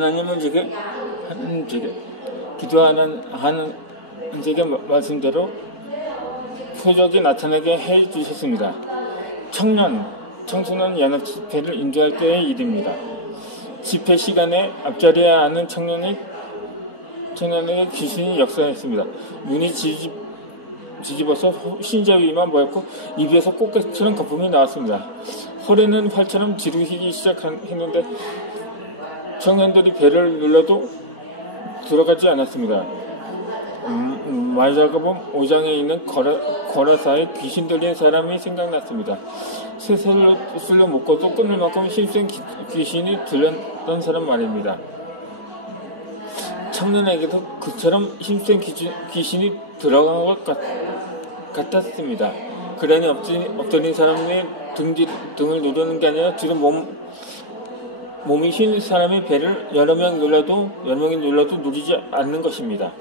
하나님은 제게 기도하는 제게 말씀대로 표적이 나타나게 해주셨습니다. 청소년 연합 집회를 인도할 때의 일입니다. 집회 시간에 앞자리에 앉은 청년에게 귀신이 역사했습니다. 눈이 뒤집어서 신자 위만 보였고 입에서 꽃게처럼 거품이 나왔습니다. 허리는 활처럼 지르기 시작했는데 청년들이 배를 눌러도 들어가지 않았습니다. 마가복음 5장에 있는 거라사에 귀신 들린 사람이 생각났습니다. 쇠슬로 묶어도 끊을 만큼 힘센 귀신이 들렸던 사람 말입니다. 청년에게도 그처럼 힘센 귀신이 들어간 것 같았습니다. 그러니 엎드린 사람의 등을 누르는 게 아니라 뒤로 몸이 흰 사람의 배를 여러 명이 눌러도 누리지 않는 것입니다.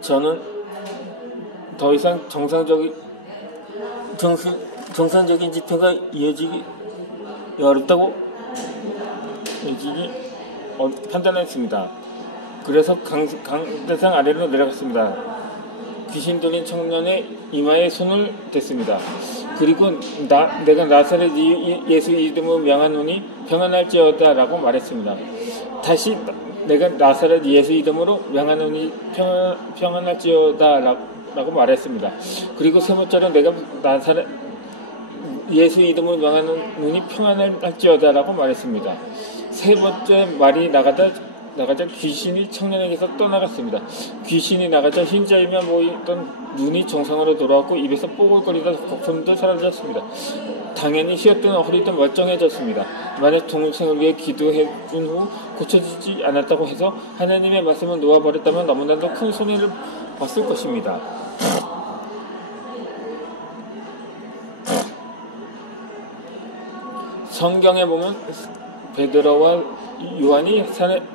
저는 더 이상 정상적인 집회가 이어지기 어렵다고 판단했습니다. 그래서 강대상 아래로 내려갔습니다. 귀신 들린 청년의 이마에 손을 댔습니다. 그리고 내가 나사렛 예수 이름으로 명하노니 평안할지어다 라고 말했습니다. 다시 내가 나사렛 예수 이름으로 명하노니 평안할지어다 라고 말했습니다. 그리고 세 번째로 내가 나사렛 예수 이름으로 명하노니 평안할지어다 라고 말했습니다. 세 번째 말이 나가자 귀신이 청년에게서 떠나갔습니다. 귀신이 나가자 흰자위만 보이던 눈이 정상으로 돌아왔고 입에서 뽀글거리다 거품도 사라졌습니다. 당연히 휘었던 허리도 멀쩡해졌습니다. 만약 동생을 위해 기도해준 후 고쳐지지 않았다고 해서 하나님의 말씀을 놓아버렸다면 너무나도 큰 손해를 봤을 것입니다. 성경에 보면 베드로와 요한이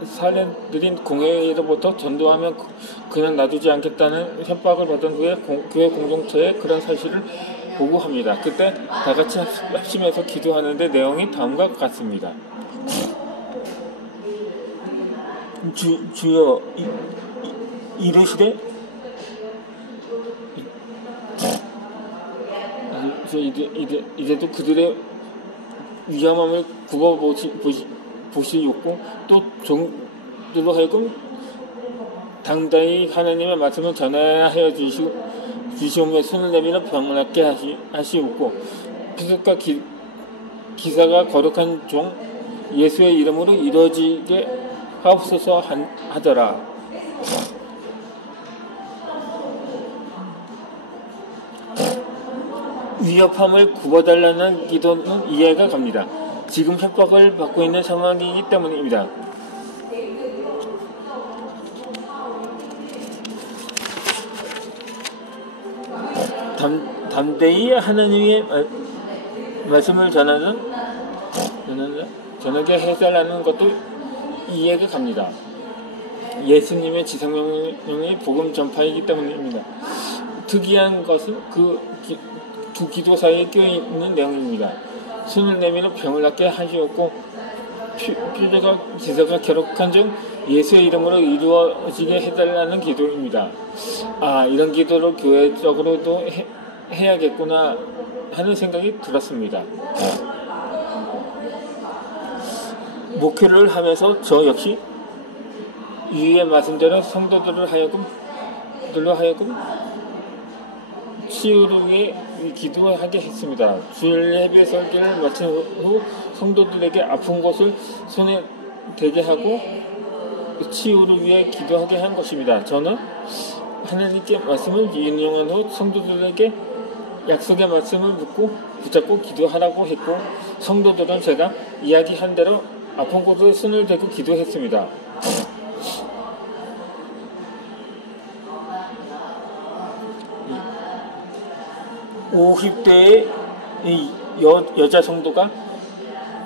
살인들인 공회로부터 전도하면 그냥 놔두지 않겠다는 협박을 받은 후에 교회 공동체에 그런 사실을 보고합니다. 그때 다같이 합심해서 기도하는데 내용이 다음과 같습니다. 주여 이르시되 이제도 그들의 위험함을 보시옵고 또 종들로 하여금 당당히 하나님의 말씀을 전하여 하여 주시오며 손을 내밀어 병을 낫게 하시옵고 피습과 기사가 거룩한 종 예수의 이름으로 이루어지게 하옵소서 하더라. 위협함을 굽어달라는 기도는 이해가 갑니다. 지금 협박을 받고 있는 상황이기 때문입니다. 담대히 하나님의 말씀을 전하게 해달라는 것도 이해가 갑니다. 예수님의 지상명령이 복음 전파이기 때문입니다. 특이한 것은 두 기도 사이에 껴있는 내용입니다. 손을 내밀어 병을 낫게 하시었고 표적과 기사가 기록한 중 예수의 이름으로 이루어지게 해달라는 기도입니다. 이런 기도를 교회적으로도 해야겠구나 하는 생각이 들었습니다. 목회를 하면서 저 역시 위의 말씀대로 성도들로 하여금 치유를 위해 기도하게 했습니다. 주일 예배 설교를 마친 후 성도들에게 아픈 곳을 손에 대게 하고 치유를 위해 기도하게 한 것입니다. 저는 하나님께 말씀을 인용한 후 성도들에게 약속의 말씀을 붙잡고 기도하라고 했고 성도들은 제가 이야기한 대로 아픈 곳에 손을 대고 기도했습니다. 50대의 여자 성도가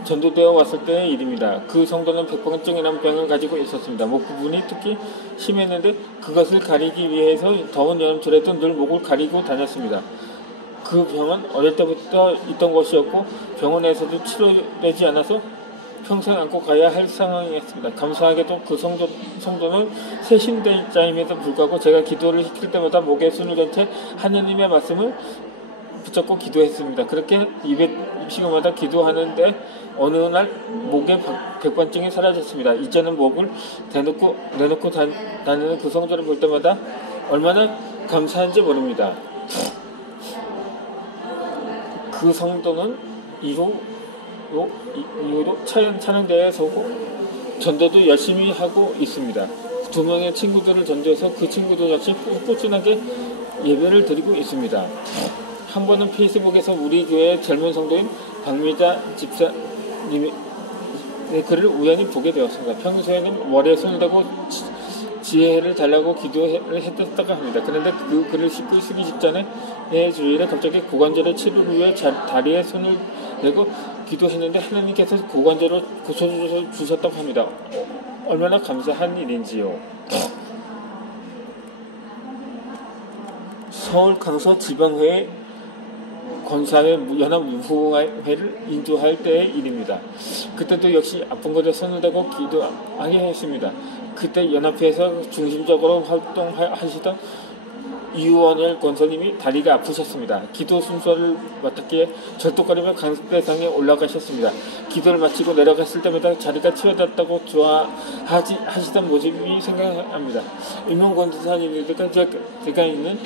전도되어 왔을 때의 일입니다. 그 성도는 백병증이라는 병을 가지고 있었습니다. 목 부분이 특히 심했는데 그것을 가리기 위해서 더운 여름철에도 늘 목을 가리고 다녔습니다. 그 병은 어릴 때부터 있던 것이었고 병원에서도 치료되지 않아서 평생 안고 가야 할 상황이었습니다. 감사하게도 그 성도는 세신자임에도 불구하고 제가 기도를 시킬 때마다 목에 손을 댄 채 하느님의 말씀을 붙잡고 기도했습니다. 그렇게 200시간마다 기도하는데 어느 날 목의 백반증이 사라졌습니다. 이제는 목을 내놓고 다니는 그 성도를 볼 때마다 얼마나 감사한지 모릅니다. 그 성도는 이후로 찬양대회에 서고 전도도 열심히 하고 있습니다. 2명의 친구들을 전도해서 그 친구들 역시 꾸준하게 예배를 드리고 있습니다. 한 번은 페이스북에서 우리 교회의 젊은 성도인 박미자 집사님의 글을 우연히 보게 되었습니다. 평소에는 머리에 손을 대고 지혜를 달라고 기도를 했다고 합니다. 그런데 그 글을 쓰기 직전에 주일에 갑자기 고관절의 치료를 위해 다리에 손을 대고 기도했는데 하나님께서 고관절을 고쳐주셨다고 합니다. 얼마나 감사한 일인지요. 서울 강서 지방회의 권사회 연합무후회를 인도할 때의 일입니다. 그때도 역시 아픈 곳에 손을 대고 기도하게 했습니다. 그때 연합회에서 중심적으로 활동하시던 이우원열 권사님이 다리가 아프셨습니다. 기도 순서를 맡았기에 절뚝거리며 강대상에 올라가셨습니다. 기도를 마치고 내려갔을 때마다 자리가 채워졌다고 좋아하시던 모습이 생각납니다. 임용 권사님이니까 제가 있는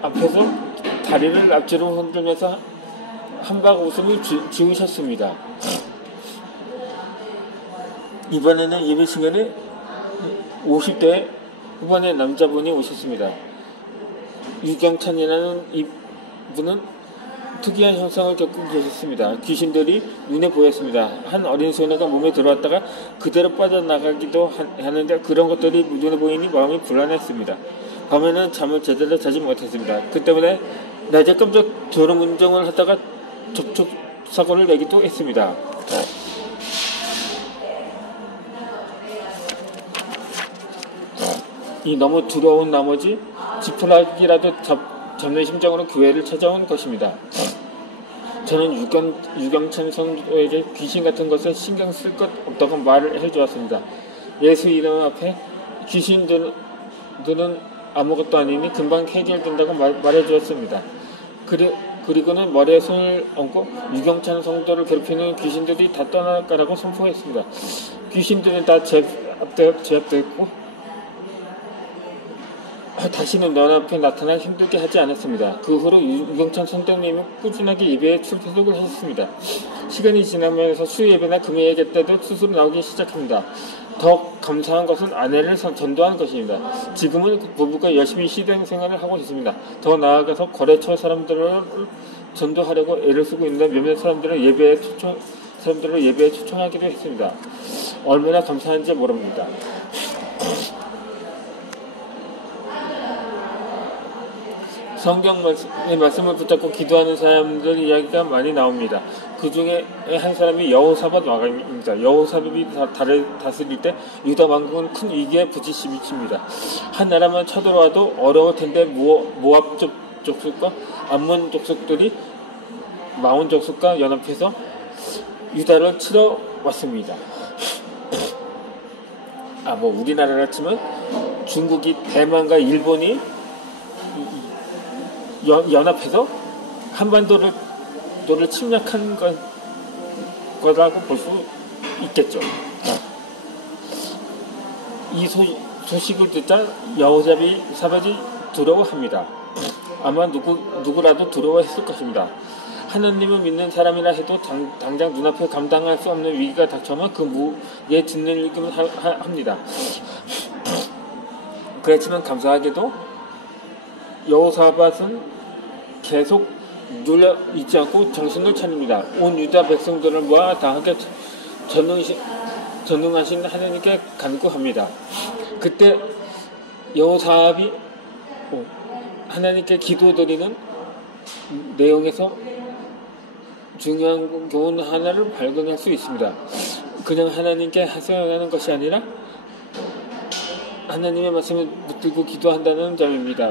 앞에서 다리를 앞뒤로 흔들면서 한박 웃음을 지으셨습니다. 이번에는 예배 시간에 50대 후반의 남자분이 오셨습니다. 유경찬이라는 이분은 특이한 현상을 겪고 계셨습니다. 귀신들이 눈에 보였습니다. 한 어린 소녀가 몸에 들어왔다가 그대로 빠져나가기도 하는데 그런 것들이 눈에 보이니 마음이 불안했습니다. 밤에는 잠을 제대로 자지 못했습니다. 그 때문에 낮에 깜짝 졸음운전을 하다가 접촉사고를 내기도 했습니다. 이 너무 두려운 나머지 지푸라기라도 잡는 심정으로 교회를 찾아온 것입니다. 저는 유경찬 성도에게 귀신 같은 것은 신경 쓸 것 없다고 말을 해주었습니다. 예수 이름 앞에 귀신들은 아무것도 아니니 금방 해결된다고 말해주었습니다. 그리고는 머리에 손을 얹고 유경찬 성도를 괴롭히는 귀신들이 다 떠나가라고 선포했습니다. 귀신들은 다 제압되었고 다시는 너 앞에 나타나 힘들게 하지 않았습니다. 그 후로 유경찬 선생님은 꾸준하게 예배에 출석을 하셨습니다. 시간이 지나면서 수예배나 금요예배 때도 스스로 나오기 시작합니다. 더 감사한 것은 아내를 전도한 것입니다. 지금은 부부가 열심히 시댁생활을 하고 있습니다. 더 나아가서 거래처 사람들을 전도하려고 애를 쓰고 있는데 몇몇 사람들을 예배에 초청하기도 했습니다. 얼마나 감사한지 모릅니다. 성경의 말씀을 붙잡고 기도하는 사람들 이야기가 많이 나옵니다. 그 중에 한 사람이 여호사밧 왕입니다. 여호사밧이 다스릴 때 유다 왕국은 큰 위기에 부딪힙니다. 한 나라만 쳐들어와도 어려울 텐데 모압 족속과 암몬 족속들이 마온 족속과 연합해서 유다를 치러 왔습니다. 우리나라라 치면 중국이 대만과 일본이 연합해서 한반도를 침략한 거라고 볼 수 있겠죠. 이 소식을 듣자 여호사밧이 두려워합니다. 아마 누구라도 두려워했을 것입니다. 하나님을 믿는 사람이라 해도 당장 눈앞에 감당할 수 없는 위기가 닥쳐오면 그 무에 듣는 일기만 합니다. 그렇지만 감사하게도 여호사밧은 계속 눌려 있지 않고 정신을 차립니다. 온 유다 백성들을 모아 당하게 전능하신 하나님께 간구합니다. 그때 여호사밧이 하나님께 기도드리는 내용에서 중요한 교훈 하나를 발견할 수 있습니다. 그냥 하나님께 하소연하는 것이 아니라 하나님의 말씀을 붙들고 기도한다는 점입니다.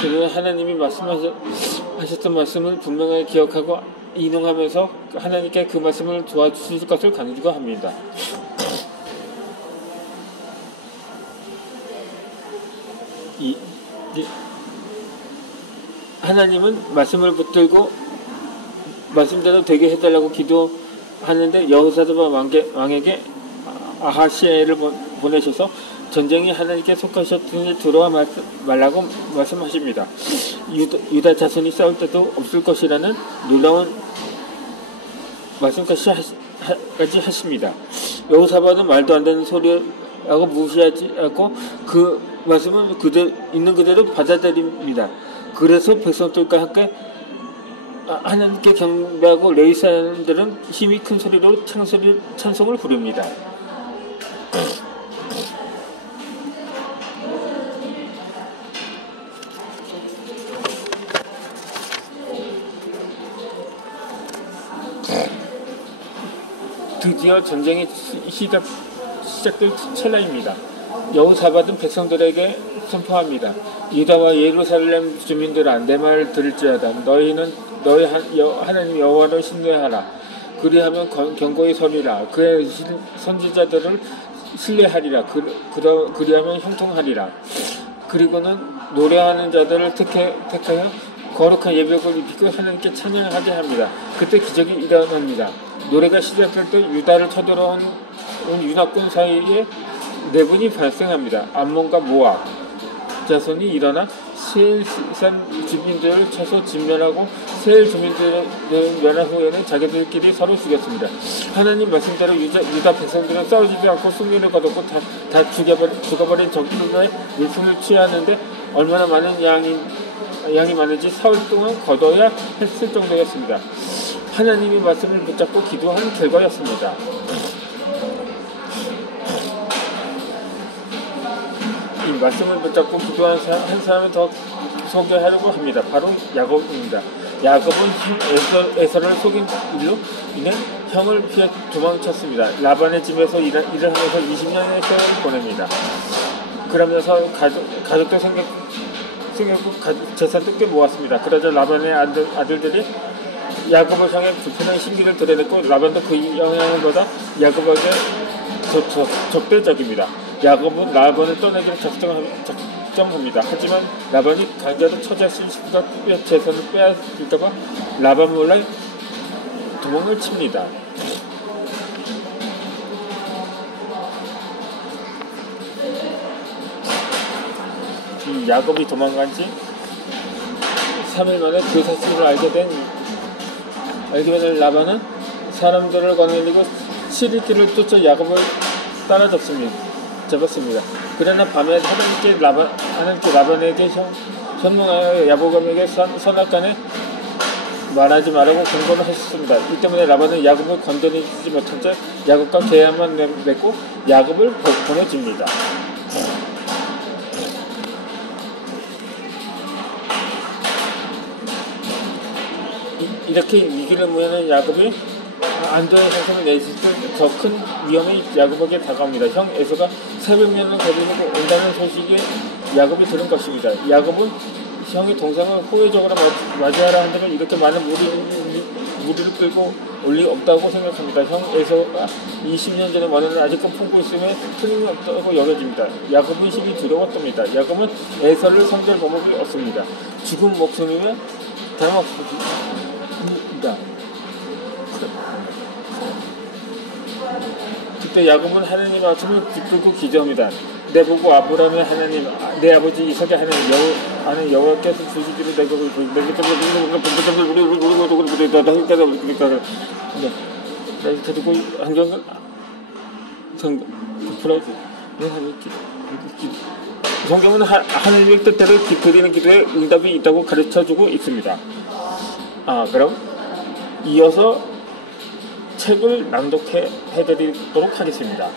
그는 하나님이 말씀하셨던 말씀을 분명하게 기억하고 인용하면서 하나님께 그 말씀을 도와주실 것을 강조합니다. 하나님은 말씀을 붙들고 말씀대로 되게 해달라고 기도하는데 여호사밧 왕에게 아하시아를 보내셔서 전쟁이 하나님께 속하셨으니 들어와 말라고 말씀하십니다. 유다 자손이 싸울 때도 없을 것이라는 놀라운 말씀까지 하십니다. 여호사밧은 말도 안 되는 소리하고 무시하지 않고 그 말씀은 있는 그대로 받아들입니다. 그래서 백성들과 함께 하나님께 경배하고 레위 사람들은 힘이 큰 소리로 찬송을 부릅니다. 드디어 전쟁이 시작될 찰나입니다. 여호사밧은 백성들에게 선포합니다. 유다와 예루살렘 주민들아, 내 말을 들을지어다. 너희는 너희 하나님 여호와를 신뢰하라. 그리하면 견고히 서리라. 그의 선지자들을 신뢰하리라. 그리하면 형통하리라. 그리고는 노래하는 자들을 택하여 거룩한 예배를 입히고 하나님께 찬양하게 합니다. 그때 기적이 일어납니다. 노래가 시작할 때 유다를 쳐들어온 유나꾼 사이에 네 분이 발생합니다. 암몬과 모압 자손이 일어나 세일산 주민들을 쳐서 진멸하고 세일 주민들을 멸한 후에는 자기들끼리 서로 죽였습니다. 하나님 말씀대로 유다 백성들은 싸우지도 않고 승리를 거뒀고 다 죽어버린 적들의 물품을 취하는데 얼마나 많은 양이 많은지 사흘 동안 거둬야 했을 정도였습니다. 하나님이 말씀을 붙잡고 기도한 결과였습니다. 이 말씀을 붙잡고 기도한 한 사람을 더 소개하려고 합니다. 바로 야곱입니다. 야곱은 에서를 속인 일로 인해 형을 피해 도망쳤습니다. 라반의 집에서 일을 하면서 20년의 세월을 보냅니다. 그러면서 가족도 생겼고 재산도 꽤 모았습니다. 그러자 라반의 아들들이 야곱을 향해 불편한 심기를 드러냈고 라반도 그 영향을 받아 야곱에게 적대적입니다. 야곱은 라반을 떠나기로 작정합니다. 하지만 라반이 강제로 처자신 식구가 재산을 빼앗길까봐 라반 몰래 도망을 칩니다. 야곱이 도망간 지 3일 만에 그 사실을 알게 된 라반은 사람들을 거느리고 7일길을 쫓아 야곱을 따라잡습니다. 그러나 밤에 하나님께 라반에게 현명하여 야곱에게 선악간에 말하지 말라고 경고를 하셨습니다. 이 때문에 라반은 야곱을 건드리지 못한 채 야곱과 계약만 맺고 야곱을 보내줍니다. 이렇게 위기를 무현한 야곱이 안도의 상승을 내실 때 더 큰 위험이 야곱에게 다가옵니다. 형 에서가 400년을 거느리고 온다는 소식에 야곱이 들은 것입니다. 야곱은 형의 동생을 호의적으로 맞이하라 한다면 이렇게 많은 무리를 끌고 올 리 없다고 생각합니다. 형 에서가 20년 전에 원한을 아직도 품고 있음에 틀림없다고 여겨집니다. 야곱은 힘이 두려웠답니다. 야곱은 에서를 섬길 방법이 없습니다. 죽은 목숨이면 다름없습니다. 그때 야곱은 하나님 말씀을 붙들고 기도합니다. 내보고 아브라함의 하나님, 내 아버지 이삭의 하나님 여호와께서 주시기를 내가 듣고 환경을 성경은 하나님의 뜻대로 드리는 기도에 응답이 있다고 가르쳐주고 있습니다. 그럼 이어서 책을 낭독해드리도록 하겠습니다.